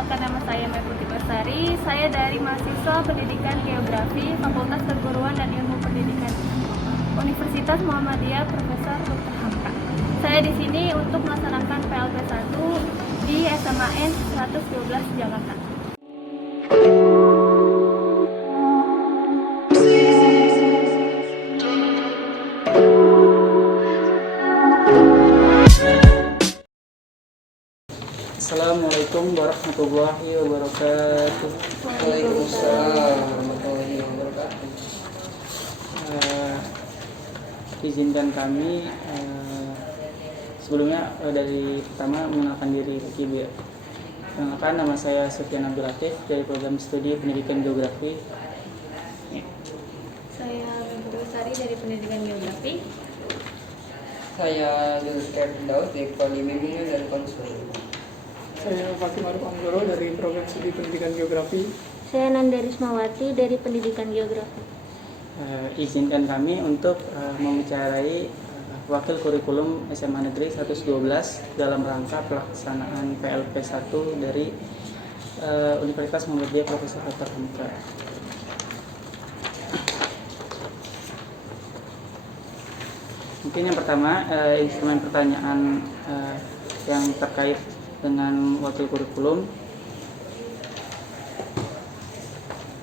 perkenalkan nama saya Meputri Bestari. Saya dari mahasiswa Pendidikan Geografi Fakultas Keguruan dan Ilmu Pendidikan Universitas Muhammadiyah Profesor Dr. Hamka. Saya di sini untuk melaksanakan PLP 1 di SMAN 112 Jakarta. Assalamualaikum warahmatullahi wabarakatuh. Waalaikumsalam warahmatullahi wabarakatuh. Izinkan kami sebelumnya dari pertama mengenalkan diri Ibu ya. Perkenalkan, nama saya Sufyan Abdul Latif dari program studi Pendidikan Geografi. Saya Meputri Bestari dari Pendidikan Geografi. Saya Zulkifli Daud dari Prodi Bimbingan dan Konsul. Saya Fatim Arif Anggoro dari program studi Pendidikan Geografi. Saya Nanda Rismawati dari Pendidikan Geografi. Izinkan kami untuk membicaraai wakil kurikulum SMA Negeri 112 dalam rangka pelaksanaan PLP 1 dari Universitas Muhammadiyah Profesor Dr. Hamka. Mungkin yang pertama, instrumen pertanyaan yang terkait dengan wakil kurikulum.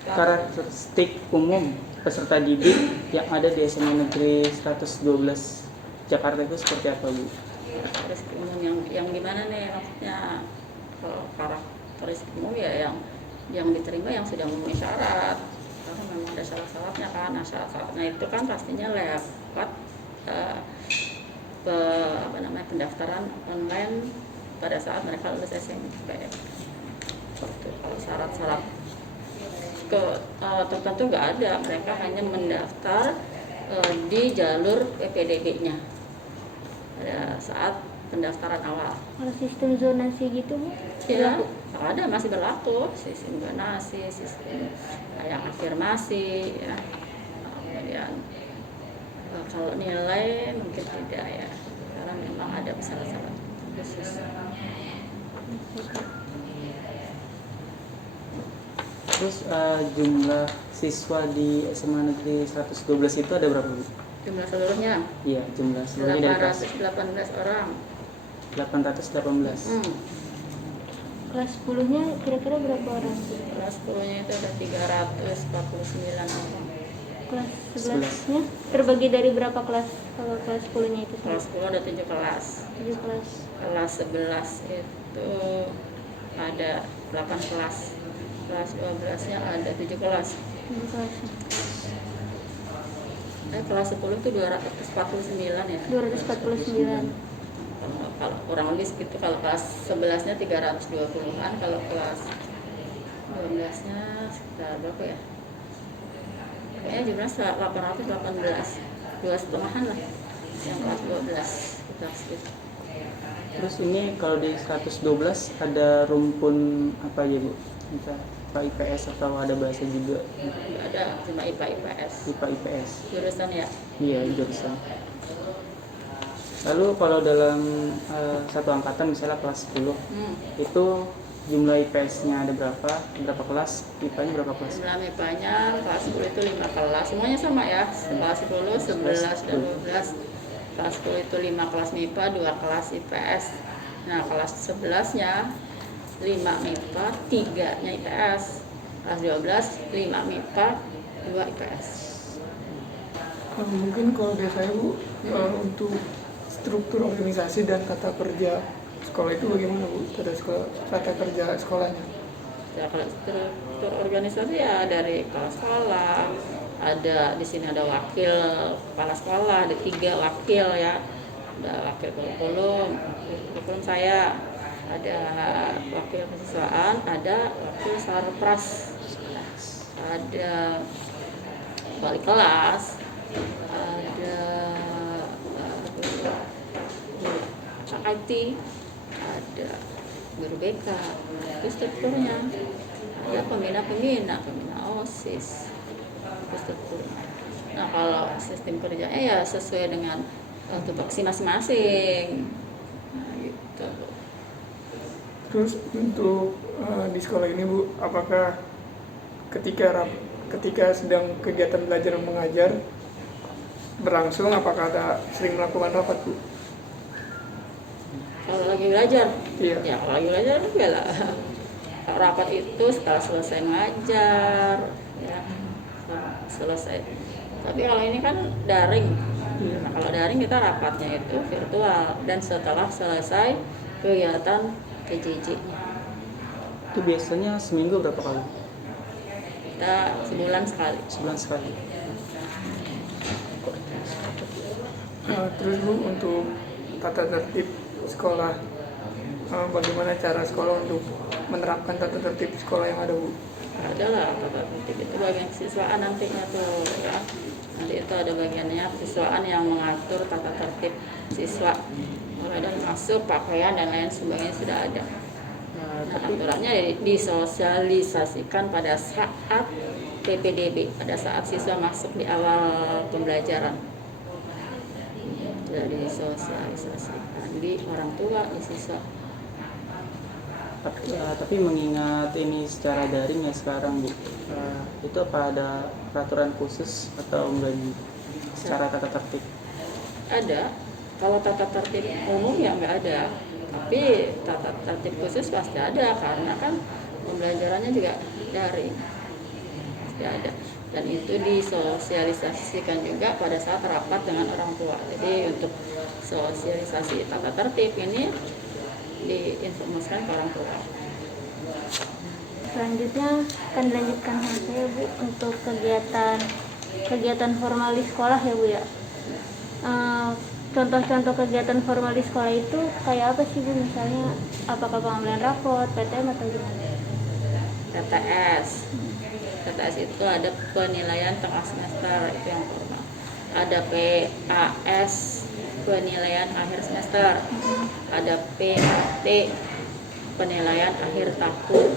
Karakteristik umum peserta didik yang ada di SMA Negeri 112 Jakarta itu seperti apa, Bu? Karakteristik umum yang gimana nih maksudnya? Kalau karakteristik umum ya yang diterima yang sudah memenuhi syarat, karena memang ada syarat-syaratnya kan. Nah, syarat-syaratnya itu kan pastinya lewat pendaftaran online pada saat mereka lulus SMP. Kalau syarat-syarat tertentu nggak ada, mereka hanya mendaftar di jalur PPDB-nya pada saat pendaftaran awal. Kalau sistem zonasi gitu, Bu? Ya, ada, masih berlaku sistem zonasi, sistem yang afirmasi, ya. Kemudian kalau nilai mungkin tidak ya, karena memang ada syarat-syarat khusus. Terus jumlah siswa di SMA Negeri 112 itu ada berapa, Bu? Jumlah seluruhnya Iya, jumlah seluruhnya dari kelas 818 orang. 818. Kelas 10-nya kira-kira berapa orang? Kelas 10-nya itu ada 349 orang. Kelas 11-nya terbagi dari berapa kelas? Kalau kelas 10-nya itu Kelas 10 ada 7 kelas. 7 kelas. Kelas 11 itu ada 8 kelas. Kelas 12-nya ada 7 kelas. 7 kelas. Kelas 10 itu 249 ya. 249. Kalau kurang lebih segitu. Kalau kelas 11-nya 320-an, kalau kelas 12-nya sekitar berapa ya? Kayaknya jumlah 818, 2,5-an lah yang kelas 12 kita segitu. Terus ini kalau di 112 ada rumpun apa aja, Bu? Entah IPA IPS atau ada bahasa juga? Nggak ada, cuma IPA IPS. IPA IPS. Jurusan ya. Iya, jurusan. Lalu kalau dalam satu angkatan misalnya kelas 10 itu jumlah IPS-nya ada berapa? Berapa kelas? IPA-nya berapa kelas? Jumlah MIPA-nya kelas 10 itu 5 kelas. Semuanya sama ya. Kelas 10, 11, dan 12. Kelas 10 itu 5 kelas MIPA, 2 kelas IPS. Nah, kelas 11-nya 5 MIPA, 3-nya IPS. Kelas 12, 5 MIPA, 2 IPS. Mungkin kalau dari saya, Bu, untuk struktur organisasi dan tata kerja sekolah itu bagaimana, Bu? Tata kerja sekolahnya? Ya, kalau struktur organisasi ya dari kepala sekolah, ada di sini ada wakil kepala sekolah, ada 3 wakil ya, ada wakil kurikulum saya, ada wakil kesiswaan, ada wakil sarpras, ada wali kelas, ada IT, ada guru BK, itu strukturnya. Ada pembina OSIS, itu strukturnya. Nah, kalau sistem kerjanya ya sesuai dengan tupoksi masing-masing. Nah, gitu. Terus untuk di sekolah ini Bu, apakah ketika sedang kegiatan belajar mengajar berlangsung, apakah ada sering melakukan rapat Bu? Kalau lagi belajar, Iya. ya kalau lagi belajar ya lah. Rapat itu setelah selesai ngajar, ya selesai. Tapi kalau ini kan daring. Nah, kalau daring kita rapatnya itu virtual dan setelah selesai kegiatan PJJ-nya. Itu biasanya seminggu berapa kali? Kita sebulan sekali. Sebulan sekali. Terus Bu, untuk tata tertib sekolah, bagaimana cara sekolah untuk menerapkan tata tertib sekolah yang ada Bu? Adalah tata tertib itu bagian siswaan nantinya tuh ya. Nanti itu ada bagiannya siswaan yang mengatur tata tertib siswa, mulai dari masuk, pakaian dan lain sebagainya sudah ada. Nah, aturannya disosialisasikan pada saat PPDB, pada saat siswa masuk di awal pembelajaran. Sudah disosialisasikan di orang tua, di siswa. Tapi mengingat ini secara daring ya sekarang Bu, itu apa ada peraturan khusus atau enggak secara tata tertib? Ada, kalau tata tertib umum ya nggak ada, tapi tata tertib khusus pasti ada karena kan pembelajarannya juga daring, pasti ada. Dan itu disosialisasikan juga pada saat rapat dengan orang tua. Jadi untuk sosialisasi tata tertib ini diinformasikan ke orang tua. Selanjutnya akan dilanjutkan sama saya Bu untuk kegiatan formal di sekolah ya Bu ya. Contoh-contoh kegiatan formal di sekolah itu kayak apa sih Bu? Misalnya apakah pengambilan rapot, PTM atau gimana? TTS itu ada penilaian tengah semester, itu yang formal. Ada PAS, penilaian akhir semester. Ada PAT, penilaian akhir tahun.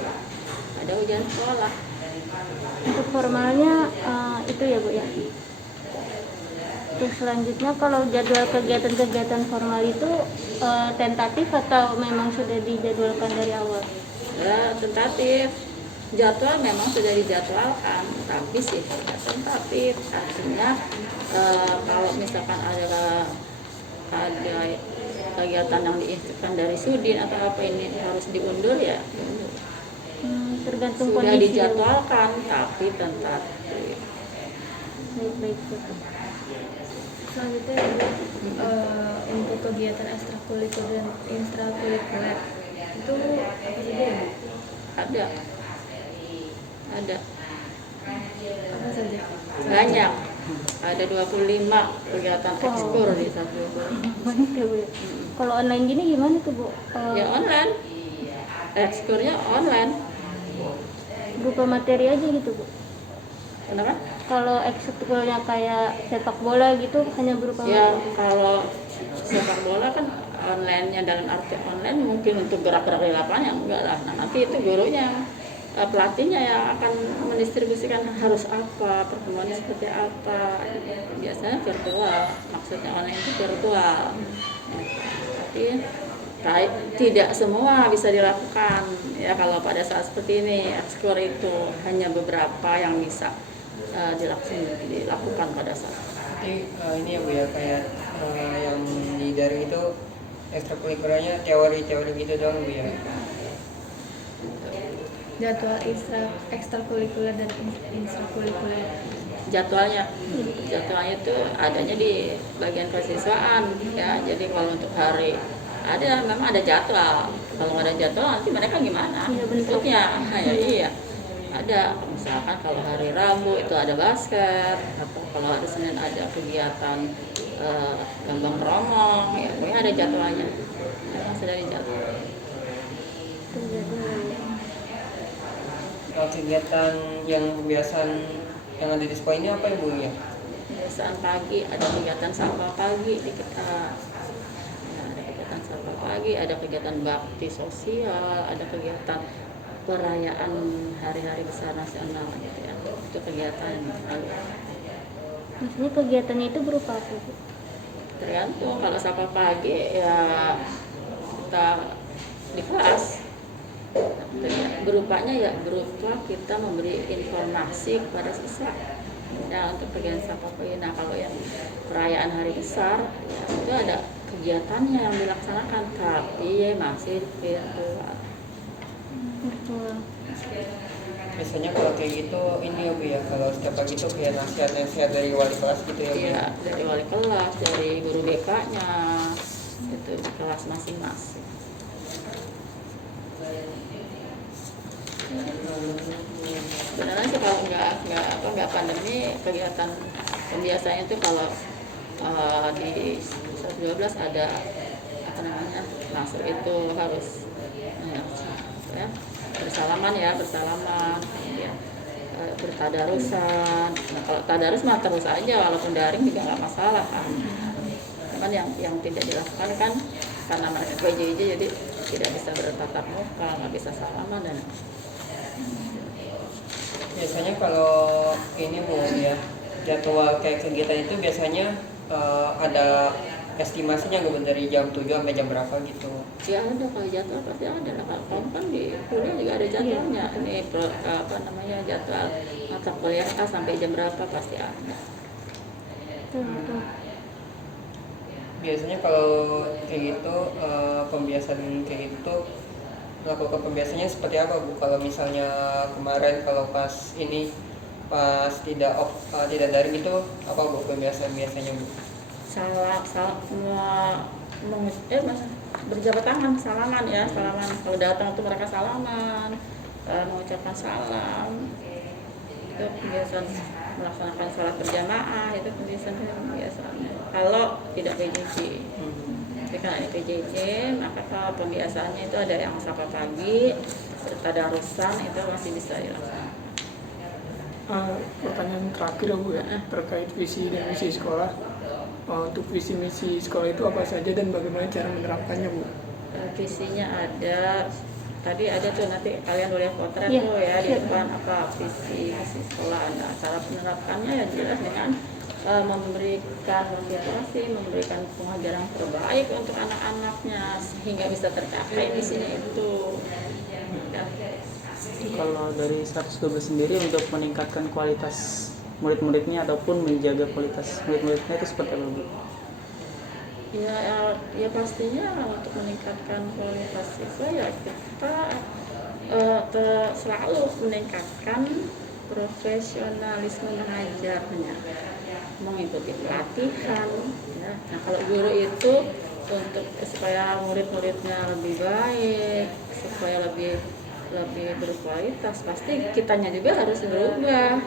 Ada ujian sekolah. Untuk formalnya itu ya Bu ya. Terus selanjutnya kalau jadwal kegiatan-kegiatan formal itu tentatif atau memang sudah dijadwalkan dari awal? Ya, tentatif. Jadwal memang sudah dijadwalkan, tapi sifatnya tentatif. Artinya kalau misalkan ada kegiatan yang diinstruksikan dari Sudin atau apa ini harus diundur ya diundur. Tergantung Sudah kondisi. dijadwalkan tapi tentatif. Baik. Selanjutnya untuk kegiatan ekstrakurikuler itu apa saja ya Bu? Ada Apa saja? banyak, ada 25 kegiatan ekskur di satu Banyak ya Bu ya. Kalau online gini gimana tuh Bu? ya online, ekskurnya online. Berupa materi aja gitu Bu. Kenapa? Kalau ekskulnya kayak sepak bola gitu hanya berupa Ya materi. kalau sepak bola kan online-nya dalam arti online mungkin untuk gerak-gerak di lapangan ya enggak lah. Nah, nanti itu gurunya, pelatihnya yang akan mendistribusikan harus apa, pertemuannya seperti apa. Biasanya virtual, maksudnya online itu virtual. Ya, tapi tidak semua bisa dilakukan ya kalau pada saat seperti ini. Ekskur itu hanya beberapa yang bisa dilakukan pada saat. Jadi ini ya Bu ya, kayak yang di daring itu ekstrakurikulernya teori-teori gitu doang Bu ya. Jadwal ekstrakurikuler dan intrakurikuler. Jadwalnya itu adanya di bagian kesiswaan ya. Jadi kalau untuk hari memang ada jadwal. Kalau nggak ada jadwal nanti mereka gimana Iya, bentuk. bentuknya? Ya, iya ada. Misalkan kalau hari Rabu itu ada basket, atau kalau hari Senin ada kegiatan gambang kromong, ya pokoknya ada jadwalnya. Memang sudah dijadwal. Kalau kegiatan yang kebiasaan yang ada di sekolah ini apa ya Bu ya? Kebiasaan pagi ada kegiatan sapa pagi di kita. Ya, ada kegiatan sapa pagi, ada kegiatan bakti sosial, ada kegiatan perayaan hari-hari besar nasional gitu ya. Itu kegiatan Maksudnya kegiatannya itu berupa apa Bu? tergantung. Kalau sapa pagi ya kita di kelas Gitu ya. Berupanya ya berupa kita memberi informasi kepada siswa ya untuk kegiatan SAPAPI. Nah kalau yang perayaan hari besar ya, itu ada kegiatannya yang dilaksanakan tapi ya masih virtual. Betul. Biasanya kalau kayak gitu ini ya Bu ya, kalau setiap pagi itu kayak nasihat-nasihat dari wali kelas gitu ya Bu. Iya, dari wali kelas, dari guru BK-nya, itu di kelas masing-masing. Sebenarnya sih kalau nggak pandemi, kegiatan pembiasanya itu kalau di 112 ada apa namanya masuk itu harus ya, bersalaman, kemudian bertadarusan. Nah kalau tadarus mah terus aja walaupun daring juga nggak masalah kan. Cuman yang tidak dilakukan kan karena mereka PJJ jadi tidak bisa bertatap muka, nggak bisa salaman dan Biasanya kalau ini Bu ya, jadwal kayak kegiatan itu biasanya ada estimasinya nggak Bu, dari jam 7 sampai jam berapa gitu? ya ada kalau jadwal pasti ada lah. Kalau kamu kan di kuliah juga ada jadwalnya. Ini apa namanya jadwal mata kuliah A sampai jam berapa pasti ada. Betul. Biasanya kalau kayak gitu pembiasaan kayak gitu melakukan pembiasaannya seperti apa Bu? Kalau misalnya kemarin kalau pas tidak daring itu apa Bu pembiasaan biasanya Bu? Salam semua berjabat tangan, salaman ya, salaman. Kalau datang tuh mereka salaman, mengucapkan salam. Itu kebiasaan melaksanakan sholat berjamaah, itu kebiasaannya. Kalau tidak PJJ, tapi kalau ini PJJ, maka kalau pembiasaannya itu ada yang sapa pagi, tadarusan itu masih bisa dilaksanakan. Pertanyaan terakhir ya Bu ya, terkait visi dan misi sekolah. Untuk visi misi sekolah itu apa saja dan bagaimana cara menerapkannya Bu? Visinya ada, tadi ada tuh nanti kalian boleh potret Iya, tuh ya di siap. depan apa visi sekolah. Nah, cara penerapkannya ya jelas dengan memberikan motivasi, memberikan pengajaran terbaik untuk anak-anaknya sehingga bisa tercapai visinya itu. Ya. Kalau dari 112 sendiri untuk meningkatkan kualitas murid-muridnya ataupun menjaga kualitas murid-muridnya itu seperti apa Bu? Ya pastinya untuk meningkatkan kualitas siswa ya kita selalu meningkatkan profesionalisme mengajarnya, mengikuti pelatihan ya. Nah kalau guru itu untuk supaya murid-muridnya lebih baik, supaya lebih berkualitas, pasti kitanya juga harus berubah.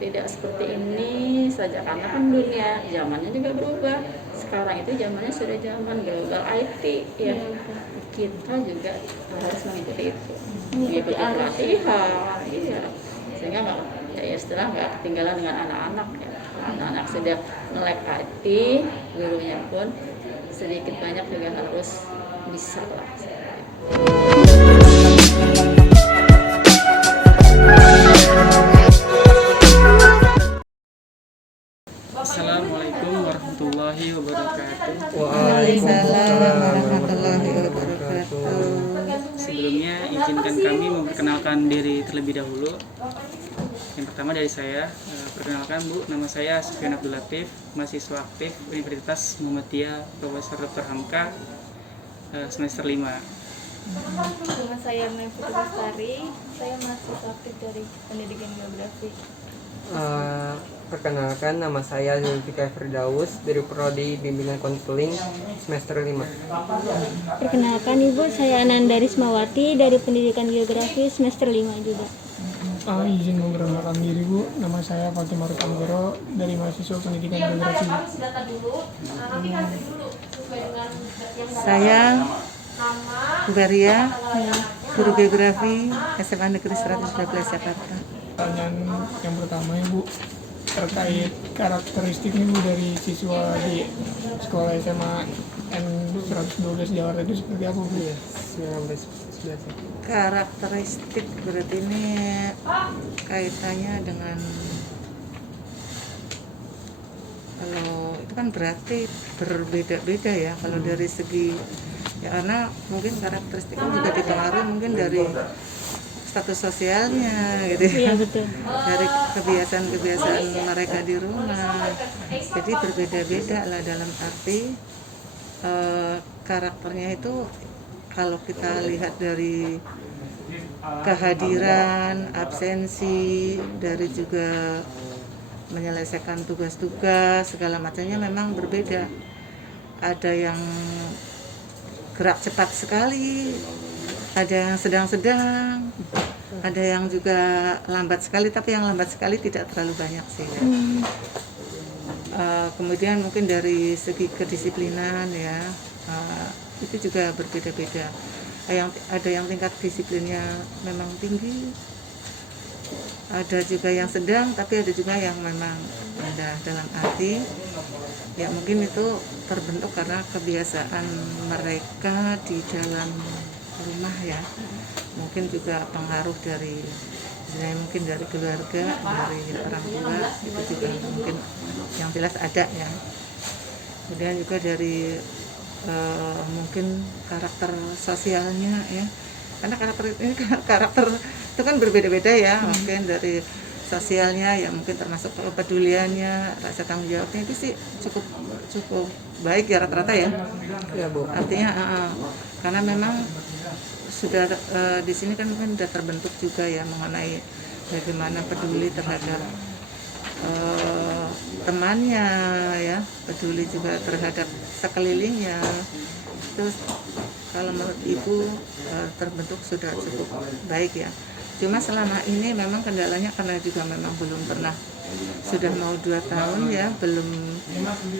Tidak seperti ini saja karena kan dunia zamannya juga berubah. Sekarang itu zamannya sudah zaman global IT ya. Kita juga harus mengikuti itu, mengikuti pelatihan, iya. Sehingga nggak ketinggalan dengan anak-anak ya. Anak-anak sudah melek IT, gurunya pun sedikit banyak juga harus bisa lah. Assalamualaikum warahmatullahi wabarakatuh. Waalaikumsalam warahmatullahi wabarakatuh. Sebelumnya izinkan kami memperkenalkan diri terlebih dahulu. Yang pertama dari saya, perkenalkan Bu, nama saya Sufyan Abdul Latif, mahasiswa aktif Universitas Muhammadiyah Profesor Dr. Hamka, semester 5. Nama saya Mevri Bestari, saya mahasiswa aktif dari Pendidikan Geografi. Perkenalkan, nama saya Zulfikar Firdaus dari Prodi Bimbingan Konseling semester 5. Perkenalkan Ibu, saya Ananda Rismawati dari Pendidikan Geografi semester 5 juga. Izin memperkenalkan diri Bu, nama saya Fatimah Rutanggoro dari mahasiswa Pendidikan Geografi. Saya Baria, guru geografi SMA Negeri 112 Jakarta. Pertanyaan yang pertama Ibu, terkait karakteristik Ibu dari siswa di sekolah SMA N112 Jakarta itu seperti apa Bu? 1911. Karakteristik berarti ini kaitannya dengan, kalau itu kan berarti berbeda-beda ya. Kalau dari segi Ya karena mungkin karakteristiknya juga dipengaruhi mungkin dari status sosialnya gitu ya. Iya betul. Dari kebiasaan-kebiasaan mereka di rumah. Jadi berbeda-beda lah dalam arti karakternya itu kalau kita lihat dari kehadiran, absensi, dari juga menyelesaikan tugas-tugas segala macamnya memang berbeda. Ada yang gerak cepat sekali, ada yang sedang-sedang, ada yang juga lambat sekali, tapi yang lambat sekali tidak terlalu banyak sih ya. Kemudian mungkin dari segi kedisiplinan ya, itu juga berbeda-beda. Ada yang tingkat disiplinnya memang tinggi, ada juga yang sedang, tapi ada juga yang memang rendah. Dalam arti ya mungkin itu terbentuk karena kebiasaan mereka di dalam rumah ya, mungkin juga pengaruh dari mungkin dari keluarga, dari orang tua, itu juga mungkin yang jelas ada ya. Kemudian juga dari mungkin karakter sosialnya ya, karena karakter itu kan berbeda-beda ya. Mungkin dari sosialnya ya mungkin termasuk kepeduliannya, rasa tanggung jawabnya itu sih cukup baik ya rata-rata ya. Ya Bu. Artinya karena memang sudah di sini kan mungkin sudah terbentuk juga ya mengenai bagaimana peduli terhadap temannya ya, peduli juga terhadap sekelilingnya. Terus kalau menurut Ibu terbentuk sudah cukup baik ya. Cuma selama ini memang kendalanya karena juga memang belum pernah, sudah mau 2 tahun ya, belum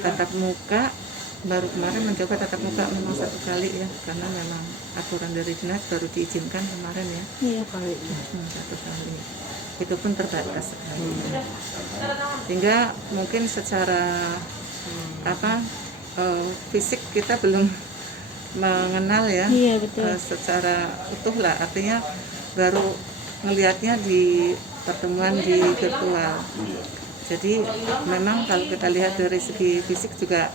tatap muka. Baru kemarin mencoba tatap muka memang 1 kali ya, karena memang aturan dari dinas baru diizinkan kemarin ya. Iya. 1 kali. Itu pun terbatas sekali. Sehingga mungkin secara fisik kita belum mengenal ya. Iya betul. Secara utuh lah, artinya baru ngelihatnya di pertemuan di virtual. Jadi memang kalau kita lihat dari segi fisik juga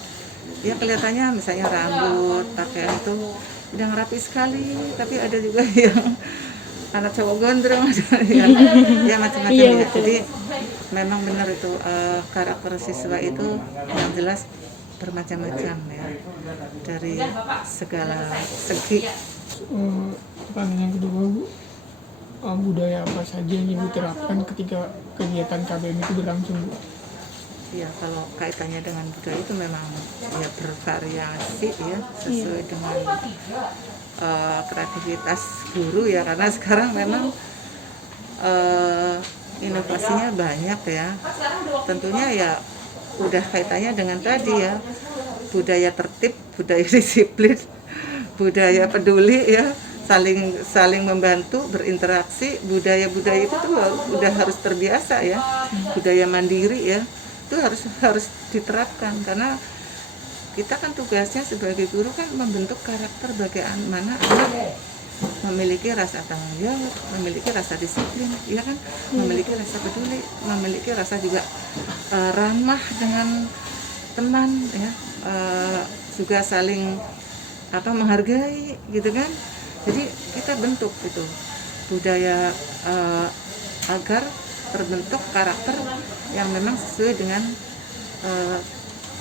ya kelihatannya misalnya rambut, pakaian itu udah rapi sekali, tapi ada juga yang anak cowok gondrong, ada yang ya macam-macam Iya, ya. betul. Jadi memang benar itu karakter siswa itu yang jelas bermacam-macam ya, dari segala segi. Pertanyaan yang kedua Bu, budaya apa saja yang Ibu terapkan ketika kegiatan KBM itu berlangsung Bu? Ya kalau kaitannya dengan budaya itu memang ya bervariasi ya, sesuai dengan kreativitas guru ya, karena sekarang memang inovasinya banyak ya. Tentunya ya udah kaitannya dengan tadi ya, budaya tertib, budaya disiplin, budaya peduli ya, saling membantu, berinteraksi. Budaya-budaya itu tuh udah harus terbiasa ya, budaya mandiri ya, itu harus diterapkan, karena kita kan tugasnya sebagai guru kan membentuk karakter bagaimana anak memiliki rasa tanggung jawab, memiliki rasa disiplin, ya kan, memiliki rasa peduli, memiliki rasa juga ramah dengan teman ya, juga saling menghargai gitu kan. Jadi kita bentuk itu budaya agar terbentuk karakter yang memang sesuai dengan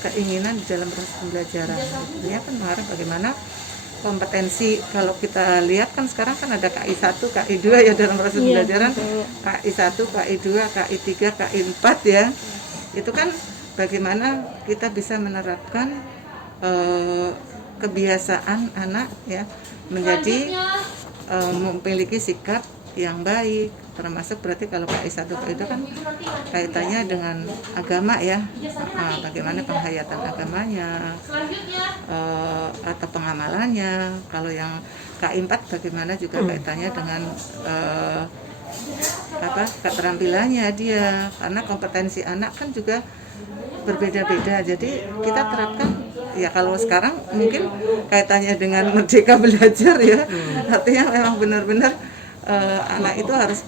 keinginan di dalam proses pembelajaran. Ini kan mengharap bagaimana kompetensi, kalau kita lihat kan sekarang kan ada KI 1, KI 2 ya dalam proses pembelajaran, KI 1, KI 2, KI 3, KI 4 ya. Itu kan bagaimana kita bisa menerapkan kebiasaan anak ya menjadi memiliki sikap yang baik, termasuk berarti kalau KI 1, KI 2 kan kaitannya dengan agama ya, bagaimana penghayatan agamanya atau pengamalannya. Kalau yang KI 4 bagaimana juga kaitannya dengan keterampilannya dia, karena kompetensi anak kan juga berbeda-beda. Jadi kita terapkan ya, kalau sekarang mungkin kaitannya dengan merdeka belajar ya, artinya memang benar-benar anak itu harus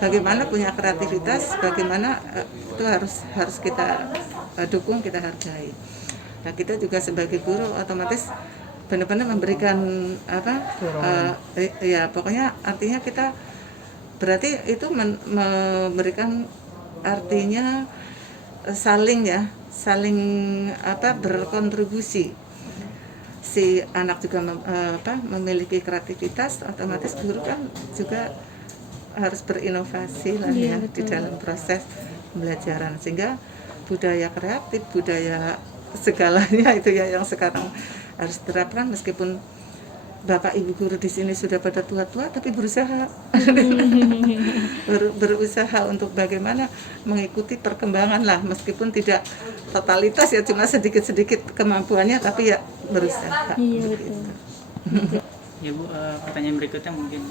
bagaimana punya kreativitas, bagaimana itu harus kita dukung, kita hargai. Nah kita juga sebagai guru otomatis benar-benar memberikan ya pokoknya artinya kita berarti itu memberikan artinya saling berkontribusi. Si anak juga memiliki kreativitas, otomatis guru kan juga harus berinovasi lah ya di dalam proses pembelajaran, sehingga budaya kreatif, budaya segalanya itu ya yang sekarang harus diterapkan. Meskipun Bapak Ibu guru di sini sudah pada tua-tua, tapi berusaha berusaha untuk bagaimana mengikuti perkembangan lah, meskipun tidak totalitas ya, cuma sedikit-sedikit kemampuannya, tapi ya berusaha. Iya betul. Ya Bu, pertanyaan berikutnya mungkin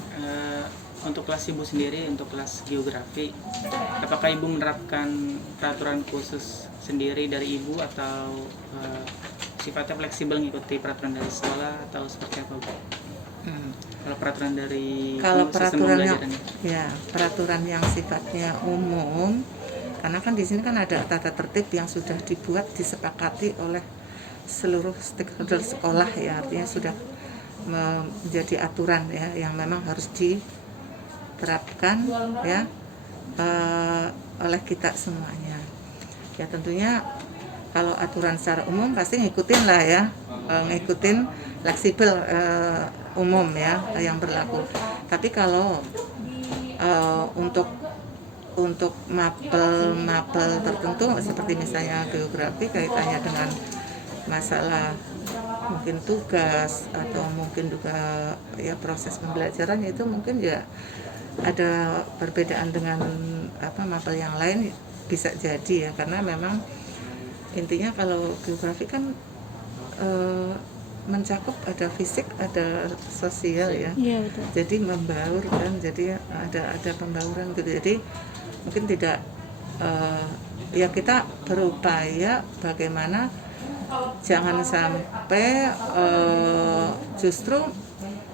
untuk kelas Ibu sendiri, untuk kelas geografi, apakah Ibu menerapkan peraturan khusus sendiri dari Ibu atau sifatnya fleksibel mengikuti peraturan dari sekolah atau seperti apa Bu? Kalau peraturan dari peraturan yang sifatnya umum, karena kan di sini kan ada tata tertib yang sudah dibuat, disepakati oleh seluruh stakeholder sekolah ya, artinya sudah menjadi aturan ya yang memang harus diterapkan ya oleh kita semuanya. Ya tentunya kalau aturan secara umum pasti ngikutin lah ya, ngikutin fleksibel umum ya yang berlaku. Tapi kalau untuk mapel tertentu seperti misalnya geografi kaitannya dengan masalah mungkin tugas atau mungkin juga ya proses pembelajaran, itu mungkin ya ada perbedaan dengan mapel yang lain, bisa jadi ya, karena memang intinya kalau geografi kan mencakup ada fisik, ada sosial ya. Iya betul. Jadi membaur kan, jadi ada pembauran gitu. Jadi mungkin tidak ya kita berupaya bagaimana jangan sampai justru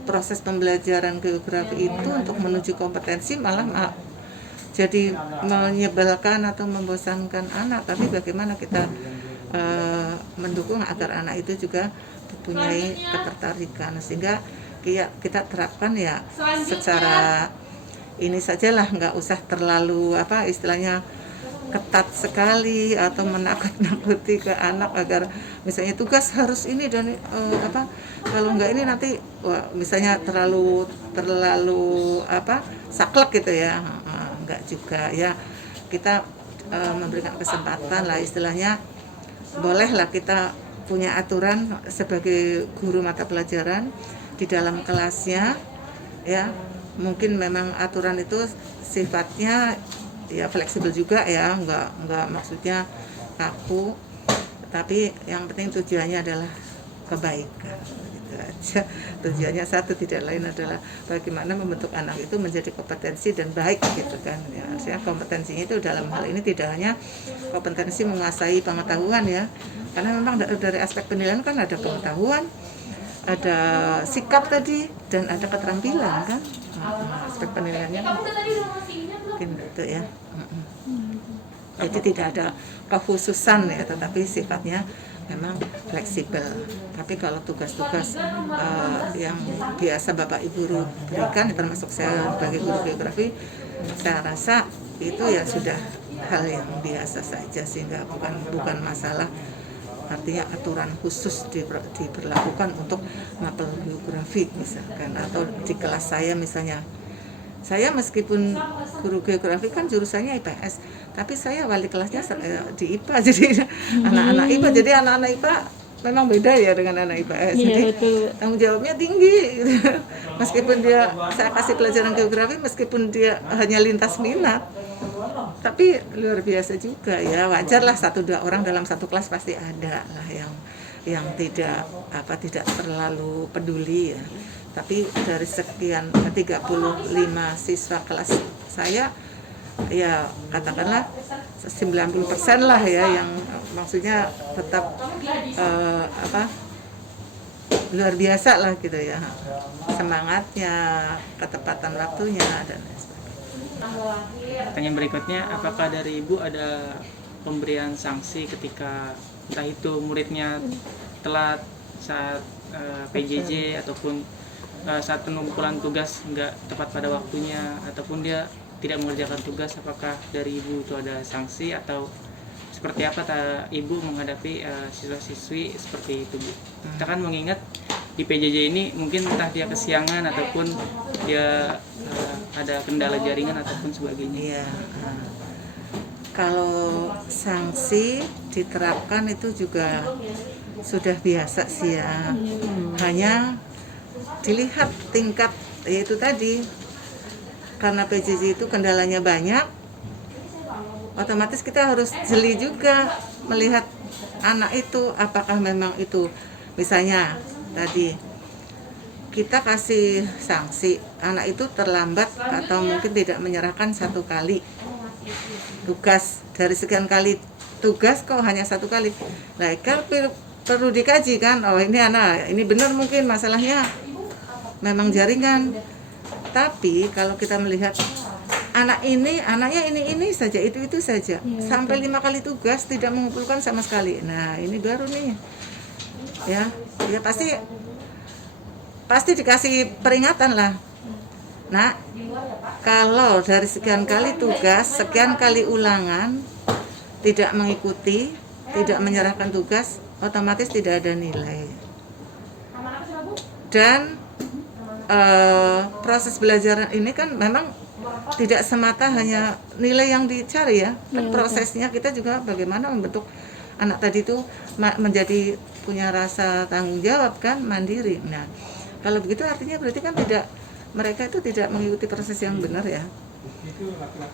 proses pembelajaran geografi itu untuk menuju kompetensi malah jadi menyebalkan atau membosankan anak, tapi bagaimana kita mendukung agar anak itu juga mempunyai ketertarikan, sehingga kita terapkan ya secara ini sajalah, nggak usah terlalu istilahnya ketat sekali atau menakut-nakuti ke anak agar misalnya tugas harus ini dan kalau nggak ini nanti misalnya terlalu saklek gitu ya. Enggak juga ya, kita memberikan kesempatan lah, istilahnya bolehlah kita punya aturan sebagai guru mata pelajaran di dalam kelasnya ya. Mungkin memang aturan itu sifatnya ya fleksibel juga ya, enggak maksudnya kaku, tapi yang penting tujuannya adalah kebaikan. Aja. Tujuannya satu, tidak lain adalah bagaimana membentuk anak itu menjadi kompetensi dan baik gitu kan ya. Artinya kompetensinya itu dalam hal ini tidak hanya kompetensi menguasai pengetahuan ya, karena memang dari aspek penilaian kan ada pengetahuan, ada sikap tadi, dan ada keterampilan kan. Aspek penilaiannya mungkin gitu ya. Jadi tidak ada kekhususan ya, tetapi sifatnya memang fleksibel. Tapi kalau tugas-tugas yang biasa Bapak Ibu berikan, termasuk saya sebagai guru geografi, saya rasa itu ya sudah hal yang biasa saja, sehingga bukan masalah. Artinya aturan khusus diberlakukan untuk mapel geografi misalkan, atau di kelas saya misalnya. Saya meskipun guru geografi kan jurusannya IPS, tapi saya wali kelasnya di IPA, jadi anak-anak IPA. Jadi anak-anak IPA memang beda ya dengan anak IPS. Iya, jadi betul. tanggung jawabnya tinggi. Meskipun saya kasih pelajaran geografi, meskipun dia hanya lintas minat, tapi luar biasa juga ya. Wajar lah 1-2 orang dalam satu kelas pasti ada lah yang tidak terlalu peduli ya. Tapi dari sekian 35 siswa kelas saya ya katakanlah 90% lah ya yang maksudnya tetap luar biasa lah gitu ya, semangatnya, ketepatan waktunya dan lain sebagainya. Pertanyaan berikutnya, apakah dari Ibu ada pemberian sanksi ketika entah itu muridnya telat saat PJJ ataupun saat pengumpulan tugas nggak tepat pada waktunya ataupun dia tidak mengerjakan tugas, apakah dari ibu itu ada sanksi atau seperti apa ibu menghadapi siswa-siswi seperti itu, Bu? Kita kan mengingat di PJJ ini mungkin entah dia kesiangan ataupun dia ada kendala jaringan ataupun sebagainya. Iya. Kalau sanksi diterapkan itu juga sudah biasa sih ya. Hanya dilihat tingkat, yaitu tadi, karena PJJ itu kendalanya banyak, otomatis kita harus jeli juga melihat anak itu apakah memang itu, misalnya tadi kita kasih sanksi, anak itu terlambat atau mungkin tidak menyerahkan 1 kali tugas, dari sekian kali tugas kok hanya 1 kali. Nah, kan perlu dikaji kan, oh ini anak, ini benar mungkin masalahnya memang jaringan. Tapi kalau kita melihat anaknya ini saja, itu saja, sampai 5 kali tugas tidak mengumpulkan sama sekali. Nah, ini baru nih. Ya pasti dikasih peringatan lah. Nah, kalau dari sekian kali tugas, sekian kali ulangan tidak mengikuti, tidak menyerahkan tugas, otomatis tidak ada nilai. Dan proses belajar ini kan memang tidak semata hanya nilai yang dicari ya, prosesnya kita juga bagaimana membentuk anak tadi itu menjadi punya rasa tanggung jawab kan, mandiri. Nah, kalau begitu artinya berarti kan mereka itu tidak mengikuti proses yang benar ya.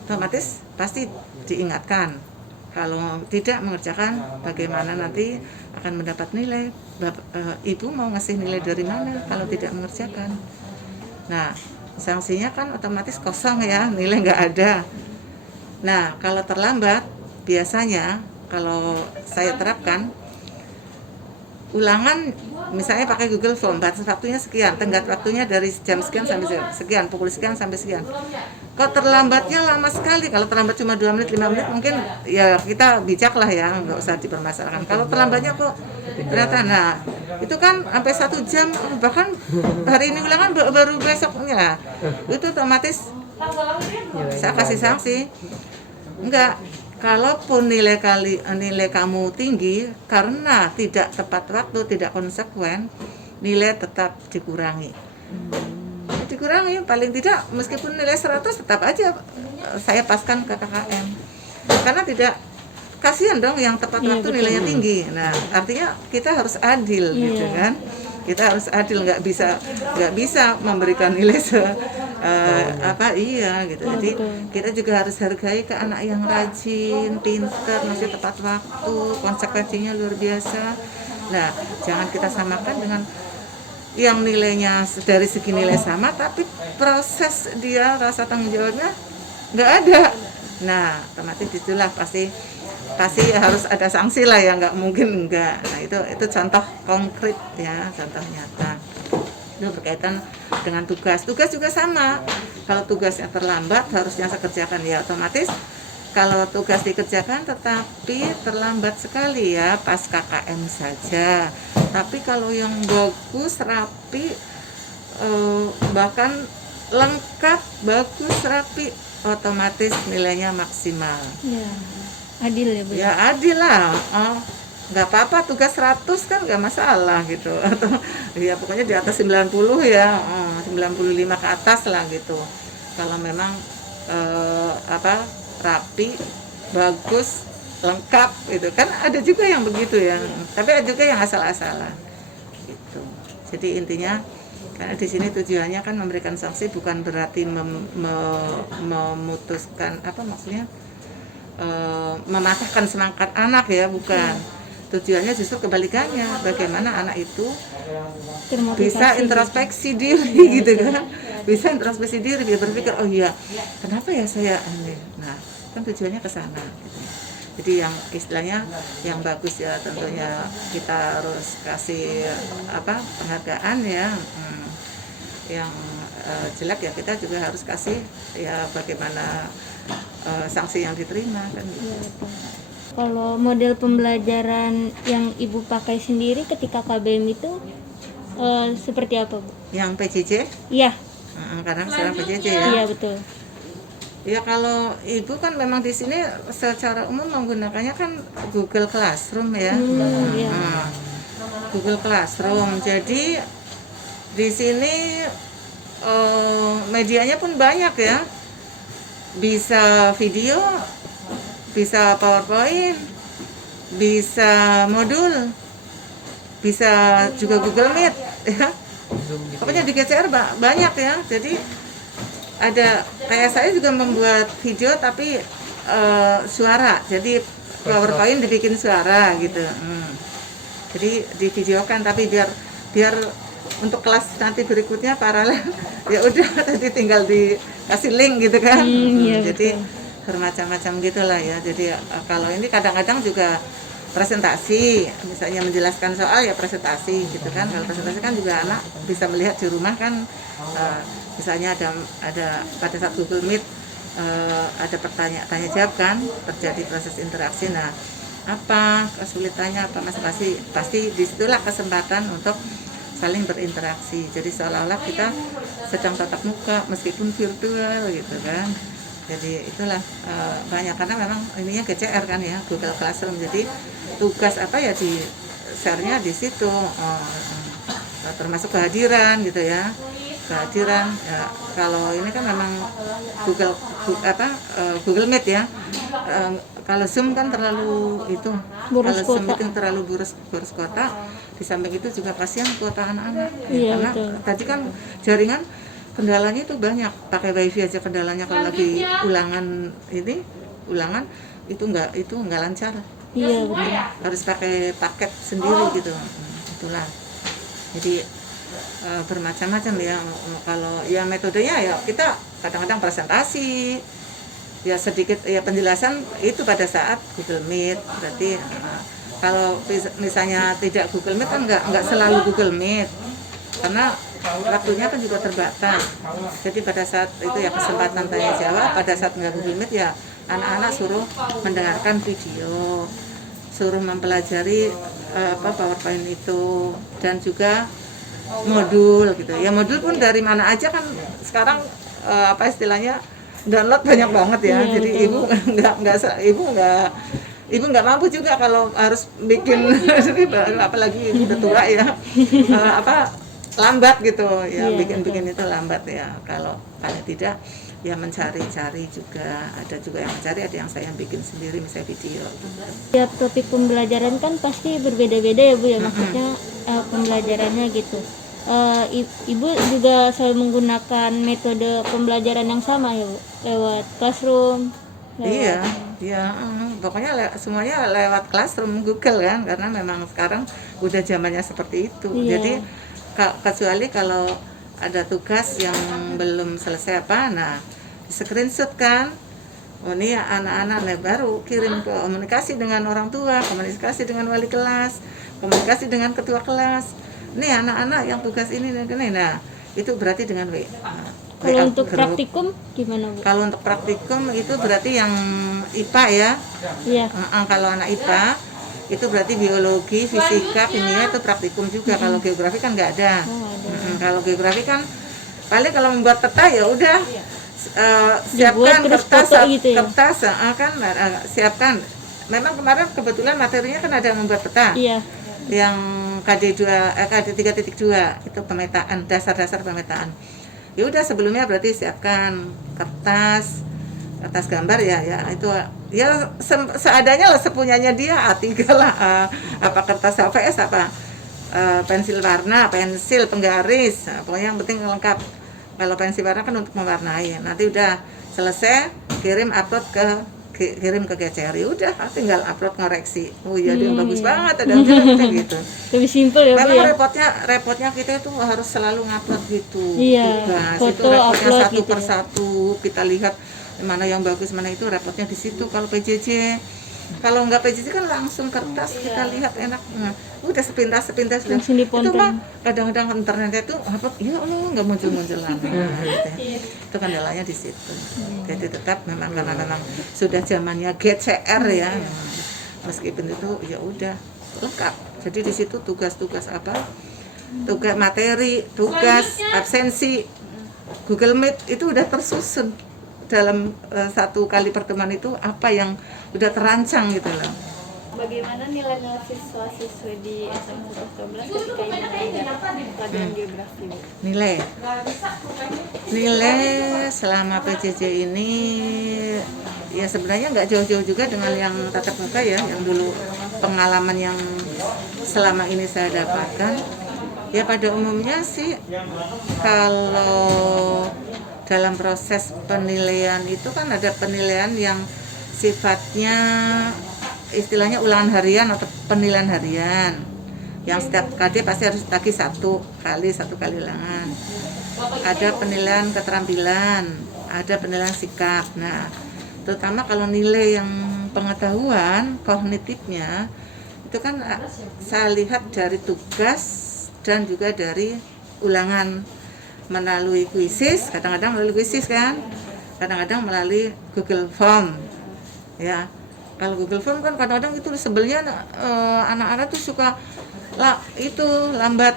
Otomatis pasti diingatkan. Kalau tidak mengerjakan, bagaimana nanti akan mendapat nilai. Ibu mau ngasih nilai dari mana kalau tidak mengerjakan? Nah, sanksinya kan otomatis kosong ya, nilai nggak ada. Nah, kalau terlambat, biasanya kalau saya terapkan, ulangan misalnya pakai Google Form, batas waktunya sekian, tenggat waktunya dari jam sekian sampai sekian, pukul sekian sampai sekian. Kok terlambatnya lama sekali, kalau terlambat cuma 2 menit, 5 menit mungkin ya kita bijak lah ya, nggak usah dipermasalahkan. Kalau terlambatnya kok ternyata, nah itu kan sampai 1 jam, bahkan hari ini ulangan baru besoknya, itu otomatis saya kasih sanksi. Enggak, kalaupun nilai kamu tinggi karena tidak tepat waktu, tidak konsekuen, nilai tetap dikurangi. Dikurangi, paling tidak meskipun nilai 100 tetap aja saya paskan ke KKM. Karena tidak, kasihan dong yang tepat waktu nilainya tinggi. Nah, artinya kita harus adil gitu kan. Kita harus adil, nggak bisa memberikan nilai gitu. Jadi kita juga harus hargai ke anak yang rajin, pintar, masih tepat waktu, konsekuensinya luar biasa. Nah, jangan kita samakan dengan yang nilainya dari segi nilai sama, tapi proses dia rasa tanggung jawabnya nggak ada. Nah, otomatis itulah pasti harus ada sanksi lah ya, nggak mungkin enggak. Nah, itu contoh konkret ya, contoh nyata. Itu berkaitan dengan tugas juga sama. Kalau tugasnya terlambat harusnya saya kerjakan ya, otomatis kalau tugas dikerjakan tetapi terlambat sekali ya pas KKM saja. Tapi kalau yang bagus, rapi, bahkan lengkap, bagus, rapi, otomatis nilainya maksimal. Ya, adil ya Bu? Ya adil lah. Nggak apa-apa tugas 100 kan nggak masalah gitu. Atau ya pokoknya di atas 90 ya, 95 ke atas lah gitu. Kalau memang rapi, bagus, lengkap itu kan, ada juga yang begitu ya, tapi ada juga yang asal-asalan gitu. Jadi intinya karena di sini tujuannya kan memberikan sanksi, bukan berarti memutuskan mematahkan semangat anak ya, bukan. Tujuannya justru kebalikannya, bagaimana anak itu bisa introspeksi diri gitu kan, bisa introspeksi diri, dia berpikir oh iya kenapa ya saya ini. Nah kan tujuannya ke sana gitu. Jadi yang istilahnya yang bagus ya tentunya kita harus kasih penghargaan ya, yang jelek ya kita juga harus kasih ya bagaimana sanksi yang diterima kan gitu. Ya, kalau model pembelajaran yang Ibu pakai sendiri ketika KBM itu seperti apa Bu? Yang PJJ, Iya, kadang sekarang PJJ ya. iya betul. Ya kalau ibu kan memang di sini secara umum menggunakannya kan Google Classroom ya. Iya. Nah, Google Classroom. Jadi di sini medianya pun banyak ya. Bisa video, bisa PowerPoint, bisa modul, bisa juga Google Meet ya. Pokoknya di GCR banyak ya. Jadi ada kayak saya juga membuat video tapi suara. Jadi PowerPoint dibikin suara gitu. Jadi divideokan tapi biar untuk kelas nanti berikutnya paralel ya udah tadi tinggal dikasih link gitu kan. Iya, Jadi bermacam-macam gitulah ya. Jadi kalau ini kadang-kadang juga presentasi, misalnya menjelaskan soal ya presentasi gitu kan. Kalau presentasi kan juga anak bisa melihat di rumah kan, misalnya ada pada saat Google Meet ada tanya jawab kan, terjadi proses interaksi. Nah, apa kesulitannya apa mas, pasti disitulah kesempatan untuk saling berinteraksi. Jadi seolah-olah kita sedang tatap muka meskipun virtual gitu kan. Jadi itulah banyak karena memang ininya GCR kan ya, Google Classroom. Jadi tugas apa ya di share-nya di situ, termasuk kehadiran gitu ya. Kehadiran ya, kalau ini kan memang Google Meet ya. Kalau Zoom kan terlalu itu, Boros kalau Zoom kuota. itu terlalu boros kuota. Di samping itu juga kasihan kuota anak-anak. Iya, Karena betul. tadi kan jaringan kendalanya itu banyak, pakai wifi aja kendalanya kalau lagi ulangan itu nggak lancar. Iya betul. Harus pakai paket sendiri gitu. Itulah. Jadi bermacam-macam ya. Kalau ya metodenya ya kita kadang-kadang presentasi, ya sedikit ya penjelasan itu pada saat Google Meet. Berarti kalau misalnya tidak Google Meet kan nggak selalu Google Meet karena waktunya kan juga terbatas. Jadi pada saat itu ya kesempatan tanya jawab, pada saat nggak Google Meet ya anak-anak suruh mendengarkan video, suruh mempelajari PowerPoint itu dan juga modul gitu. Ya modul pun dari mana aja kan sekarang istilahnya download banyak banget ya. Iya, Jadi betul. ibu nggak mampu juga kalau harus bikin apalagi ibu udah tua ya lambat gitu ya. Iya, bikin itu lambat ya. Kalau paling tidak ya mencari-cari juga, ada juga yang mencari, ada yang saya bikin sendiri misalnya video gitu. Tiap topik pembelajaran kan pasti berbeda-beda ya Bu ya, maksudnya pembelajarannya gitu. Ibu juga selalu menggunakan metode pembelajaran yang sama ya Bu, lewat classroom. Iya, pokoknya semuanya lewat Classroom Google kan, karena memang sekarang udah zamannya seperti itu. Iya. Jadi kecuali kalau ada tugas yang belum selesai nah screenshot kan, ini anak-anak baru kirim ke komunikasi dengan orang tua, komunikasi dengan wali kelas, komunikasi dengan ketua kelas. Nih anak-anak yang tugas ini, nah itu berarti dengan WA. Kalau untuk praktikum gimana Bu? Kalau untuk praktikum itu berarti yang IPA ya. Iya. Kalau anak IPA itu berarti biologi, fisika, kimia itu praktikum juga. Kalau geografi kan nggak ada. Kalau geografi kan paling kalau membuat peta ya udah siapkan terus kertas, foto gitu ya? Siapkan. Memang kemarin kebetulan materinya kan ada yang membuat peta. Iya. Yang KD 3.2 itu pemetaan, dasar-dasar pemetaan. Ya udah sebelumnya berarti siapkan kertas gambar ya itu ya seadanya lah, sepunyanya dia A3 lah, apa kertas HVS apa pensil warna, pensil penggaris, pokoknya yang penting lengkap. Kalau pensil warna kan untuk mewarnai. Nanti udah selesai kirim ke GCR, ya udah tinggal upload ngoreksi. Oh iya dia bagus banget ada gitu. Lebih simpel ya Bu Memang ya. repotnya kita itu harus selalu ngupload gitu. Iya, Tugas foto, itu repotnya upload satu gitu per ya. satu. Kita lihat mana yang bagus, mana itu repotnya di situ. Kalau PJJ, kalau nggak PJJ kan langsung kertas kita lihat enak. Udah sepintas Langsung itu diponton. mah kadang-kadang internet itu apa? Ya Allah nggak muncul gitu ya. Itu kendalanya di situ. Jadi tetap memang karena memang sudah zamannya GCR ya. Meskipun itu ya udah lengkap. Jadi di situ tugas-tugas apa tugas materi, tugas, absensi, Google Meet itu udah tersusun dalam satu kali pertemuan itu apa yang udah terancang gitu loh. Bagaimana nilai-nilai siswa-siswi di SMA 112 ketika ini mengajar pelajaran geografi, Bu? Nilai selama PJJ ini ya sebenarnya nggak jauh-jauh juga dengan yang tatap muka ya, yang dulu pengalaman yang selama ini saya dapatkan. Ya pada umumnya sih kalau dalam proses penilaian itu kan ada penilaian yang sifatnya istilahnya ulangan harian atau penilaian harian yang setiap kali pasti harus tagih satu kali ulangan. Ada penilaian keterampilan, ada penilaian sikap. Nah, terutama kalau nilai yang pengetahuan kognitifnya itu kan saya lihat dari tugas dan juga dari ulangan melalui kuisis, kadang-kadang melalui kuisis kan, kadang-kadang melalui Google Form ya. Kalau Google Form kan kadang-kadang itu sebelnya anak-anak tuh suka lambat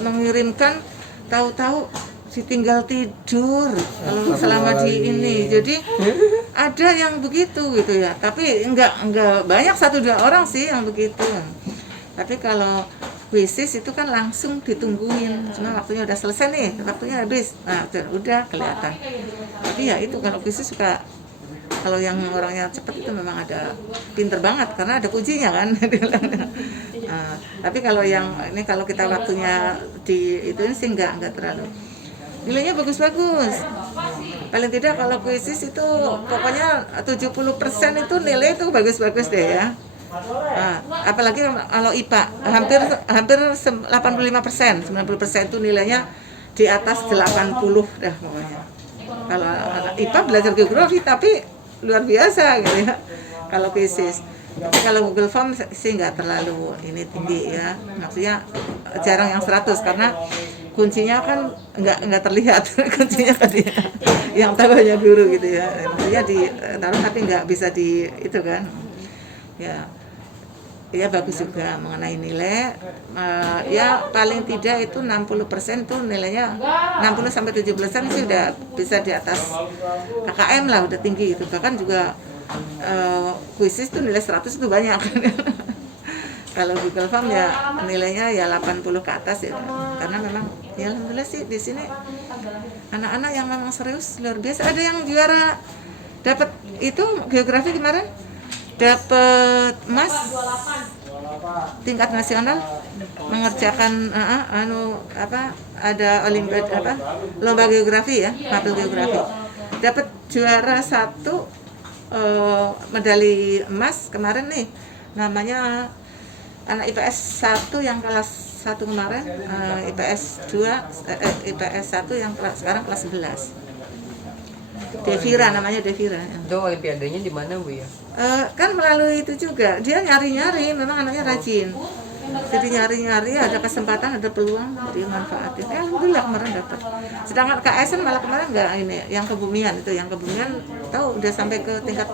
mengirimkan, tahu-tahu ditinggal tidur kalau selama di ini. Jadi ada yang begitu gitu ya. Tapi enggak banyak, 1-2 orang sih yang begitu. Tapi kalau kuisis itu kan langsung ditungguin. Cuma waktunya udah selesai nih, waktunya habis. Nah, udah kelihatan. Tapi ya itu kalau kuisis suka, kalau yang orangnya cepat itu memang ada pinter banget karena ada kuncinya kan. Tapi kalau yang ini kalau kita waktunya di itu sih enggak terlalu. Nilainya bagus-bagus. Paling tidak kalau kuisis itu pokoknya 70% itu nilai itu bagus-bagus deh ya. Apalagi kalau IPA hampir 85%, 90% itu nilainya di atas 80 dah pokoknya. Kalau IPA belajar geografi tapi luar biasa gitu ya. Kalau kuisis. Tapi kalau Google Form sih nggak terlalu ini tinggi ya. Maksudnya jarang yang 100 karena kuncinya kan nggak terlihat. Kuncinya kan yang tahu hanya guru gitu ya. Maksudnya ditaruh tapi nggak bisa di itu kan. Ya bagus juga mengenai nilai. Ya paling tidak itu 60% tuh nilainya 60-70% sih udah bisa di atas KKM lah, udah tinggi itu. Bahkan juga kuisis tuh nilai 100 itu banyak. Kalau Google Form ya nilainya ya 80 ke atas ya. Karena memang ya alhamdulillah sih di sini anak-anak yang memang serius luar biasa. Ada yang juara dapat itu geografi kemarin, dapat emas tingkat nasional mengerjakan ada olimpiade lomba geografi ya, mapel geografi. Dapat juara 1 medali emas kemarin nih, namanya anak IPS 1 yang kelas 1 kemarin, IPS 2, IPS 1 yang sekarang kelas 11. Devira namanya, Devira. Itu olimpiadanya di mana, Bu ya? Kan melalui itu juga, dia nyari-nyari, memang anaknya rajin. Jadi nyari-nyari, ada kesempatan, ada peluang, dia manfaatin. Alhamdulillah kemarin dapat. Sedangkan KSN malah kemarin enggak ini, yang kebumian itu, yang kebumian tahu udah sampai ke tingkat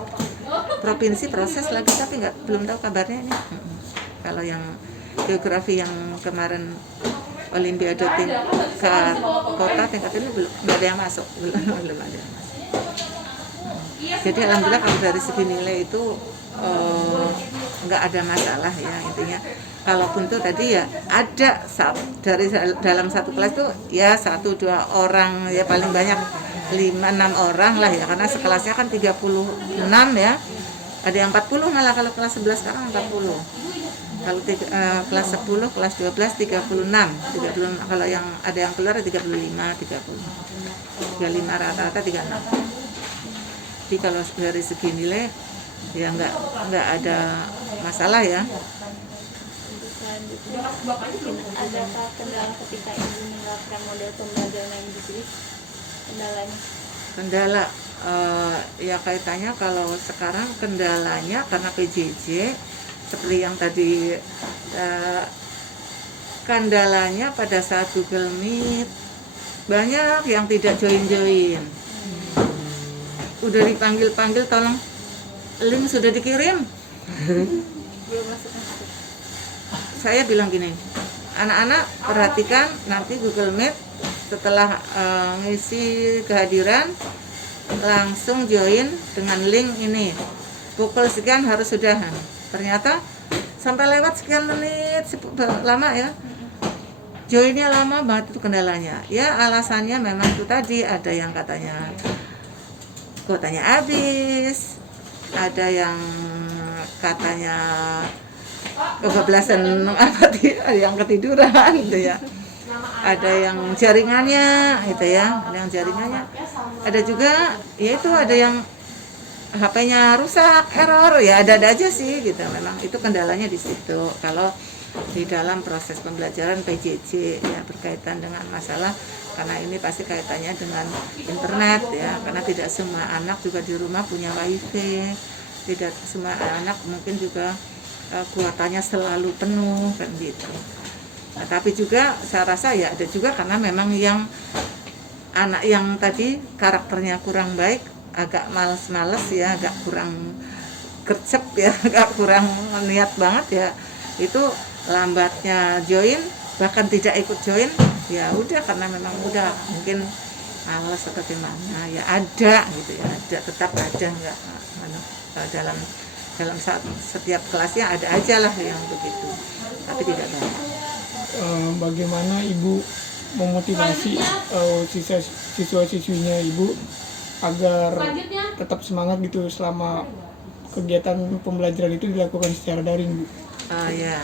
provinsi proses lagi, tapi belum tahu kabarnya ini. Kalau yang geografi yang kemarin olimpiade tingkat kota tingkat ini belum ada yang masuk, belum ada yang masuk. Jadi alhamdulillah kalau dari segi nilai itu nggak ada masalah ya intinya. Kalaupun tuh tadi ya ada dari dalam satu kelas tuh ya 1-2 orang ya paling banyak 5-6 orang lah ya, karena sekelasnya kan 36 ya, ada yang 40 malah kalau kelas 11 sekarang 40. Kalau kelas 10, kelas 12 36, kalau yang ada yang keluar 35, 35 rata-rata 36. Jadi kalau dari segi nilai ya nggak ada masalah ya. Adakah kendala ketika ibu menerapkan model pembelajaran yang dipilih? Kendala ya kaitannya kalau sekarang kendalanya karena PJJ seperti yang tadi kendalanya pada saat Google Meet banyak yang tidak join. Udah dipanggil tolong link sudah dikirim. Saya bilang gini, anak-anak perhatikan nanti Google Meet setelah ngisi kehadiran langsung join dengan link ini. Pukul sekian harus sudah. Ternyata sampai lewat sekian menit lama ya. Joinnya lama banget itu kendalanya. Ya alasannya memang itu tadi, ada yang katanya kuotanya habis, ada yang katanya kebablasan yang ketiduran gitu ya. Ada yang jaringannya gitu ya, ada yang jaringannya. Ada juga yaitu ada yang HP-nya rusak, error, ya ada aja sih gitu. Memang itu kendalanya di situ. Kalau di dalam proses pembelajaran PJJ ya berkaitan dengan masalah, karena ini pasti kaitannya dengan internet ya, karena tidak semua anak juga di rumah punya wifi, tidak semua anak mungkin juga kuotanya selalu penuh kan gitu. Nah, tapi juga saya rasa ya ada juga karena memang yang anak yang tadi karakternya kurang baik, agak males-males ya, agak kurang gercep ya, agak kurang niat banget ya, itu lambatnya join, bahkan tidak ikut join, ya udah karena memang udah mungkin males atau gimana ya, ada gitu ya, ada, tetap ada, nggak dalam setiap kelasnya ada aja lah yang begitu, tapi tidak banyak. Bagaimana Ibu memotivasi siswa-siswinya Ibu agar tetap semangat gitu selama kegiatan pembelajaran itu dilakukan secara daring, Bu? Ya.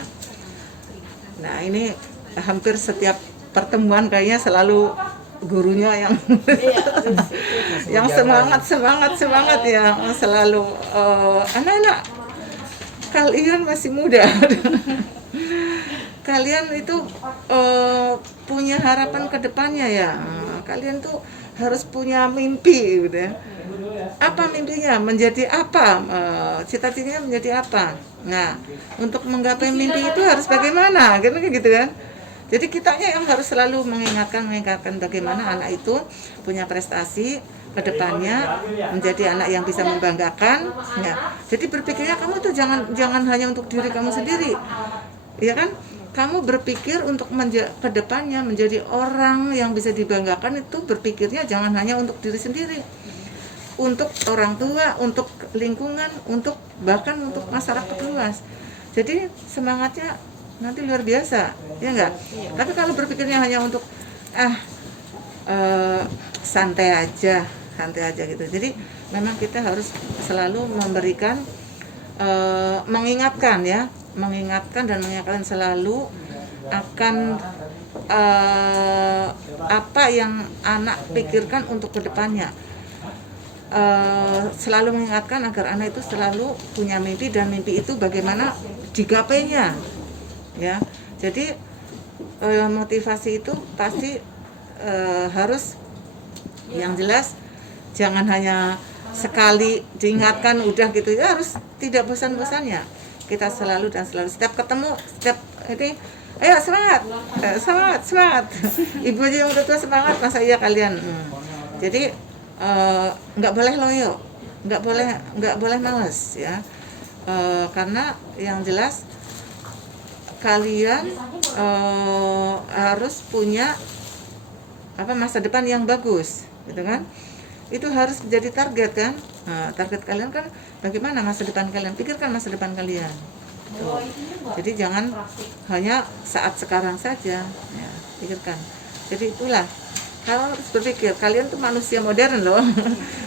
Nah ini hampir setiap pertemuan kayaknya selalu gurunya yang yang semangat ya, selalu anak-anak kalian masih muda. Kalian itu punya harapan ke depannya ya. Kalian tuh harus punya mimpi gitu ya. Apa mimpinya? Menjadi apa? Cita-citanya menjadi apa? Nah, untuk menggapai mimpi itu harus bagaimana? Gitu kan. Jadi kitanya yang harus selalu mengingatkan bagaimana anak itu punya prestasi ke depannya, menjadi anak yang bisa membanggakan ya. Jadi berpikirnya kamu tuh jangan hanya untuk diri kamu sendiri. Ya kan? Kamu berpikir untuk ke depannya menjadi orang yang bisa dibanggakan, itu berpikirnya jangan hanya untuk diri sendiri, untuk orang tua, untuk lingkungan, untuk bahkan untuk masyarakat luas. Jadi semangatnya nanti luar biasa, ya enggak? Tapi kalau berpikirnya hanya untuk santai aja gitu. Jadi memang kita harus selalu memberikan mengingatkan dan mengingatkan selalu akan apa yang anak pikirkan untuk kedepannya. Selalu mengingatkan agar anak itu selalu punya mimpi, dan mimpi itu bagaimana digapainya ya. Jadi motivasi itu pasti harus yang jelas, jangan hanya sekali diingatkan udah gitu ya, harus tidak bosan-bosannya. Kita selalu setiap ketemu, setiap ini, ayo semangat. Ibu aja yang udah tua semangat, masa iya kalian. Jadi nggak boleh loyo, nggak boleh malas ya, karena yang jelas kalian harus punya masa depan yang bagus, gitu kan? Itu harus menjadi target kan. Nah, target kalian kan bagaimana masa depan kalian, pikirkan masa depan kalian. Tuh. Jadi jangan hanya saat sekarang saja ya, pikirkan. Jadi itulah, kalau harus berpikir, kalian tuh manusia modern loh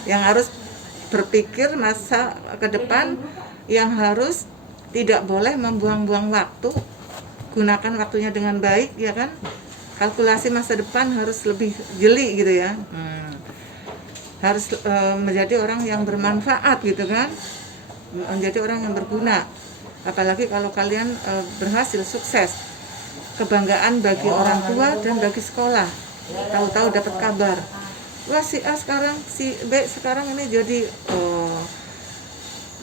yang harus berpikir masa ke depan, yang harus tidak boleh membuang-buang waktu, gunakan waktunya dengan baik ya kan. Kalkulasi masa depan harus lebih jeli gitu ya. Harus menjadi orang yang bermanfaat gitu kan, menjadi orang yang berguna. Apalagi kalau kalian berhasil sukses, kebanggaan bagi orang tua dan bagi sekolah. Tahu-tahu dapat kabar, wah si A sekarang, si B sekarang ini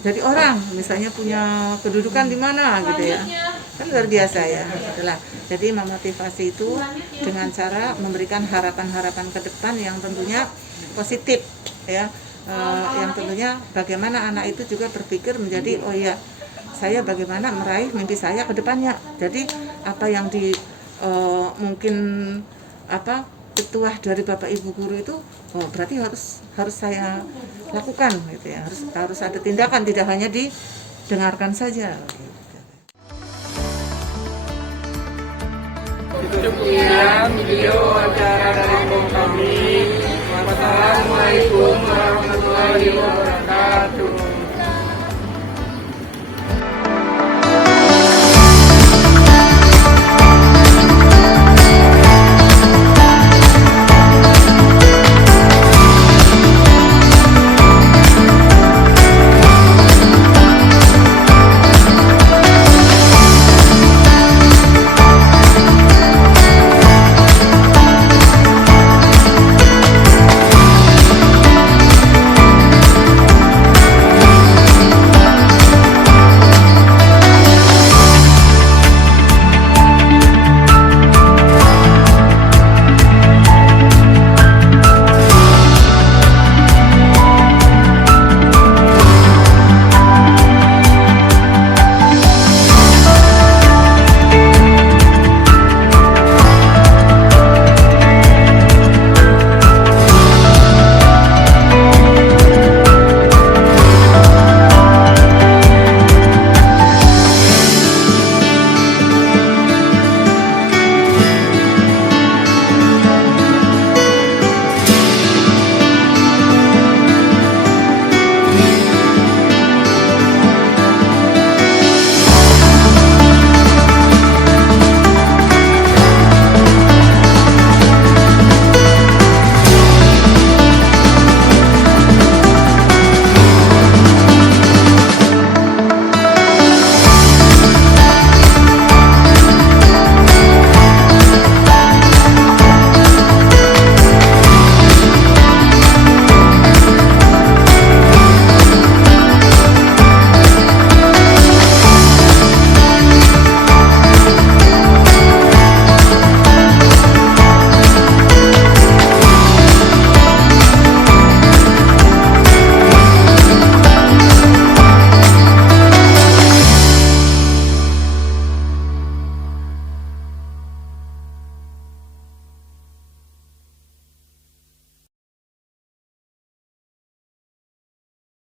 jadi orang, misalnya punya kedudukan di mana gitu ya, kan luar biasa ya. Itulah. Jadi memotivasi itu dengan cara memberikan harapan-harapan ke depan yang tentunya positif ya, yang tentunya bagaimana anak itu juga berpikir menjadi saya bagaimana meraih mimpi saya ke depannya. Jadi apa yang mungkin petuah dari Bapak Ibu guru itu berarti harus saya lakukan gitu ya, harus ada tindakan, tidak hanya didengarkan saja gitu. Sekian video wawancara dari kami. Wassalamualaikum warahmatullahi wabarakatuh.